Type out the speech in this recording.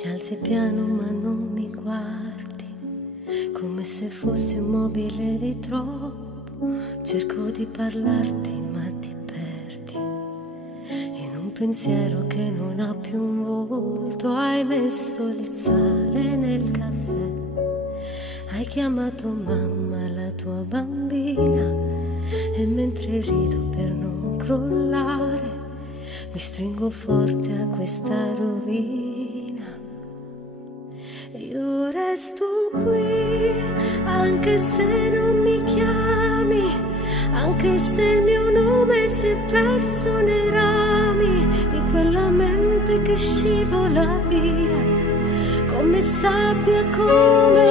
Ti alzi piano ma non mi guardi, come se fossi un mobile di troppo. Cerco di parlarti ma ti perdi in un pensiero che non ha più un volto. Hai messo il sale nel caffè, hai chiamato mamma la tua bambina, e mentre rido per non crollare mi stringo forte a questa rovina. Io resto qui, anche se non mi chiami, anche se il mio nome si è perso nei rami di quella mente che scivola via, come sabbia, come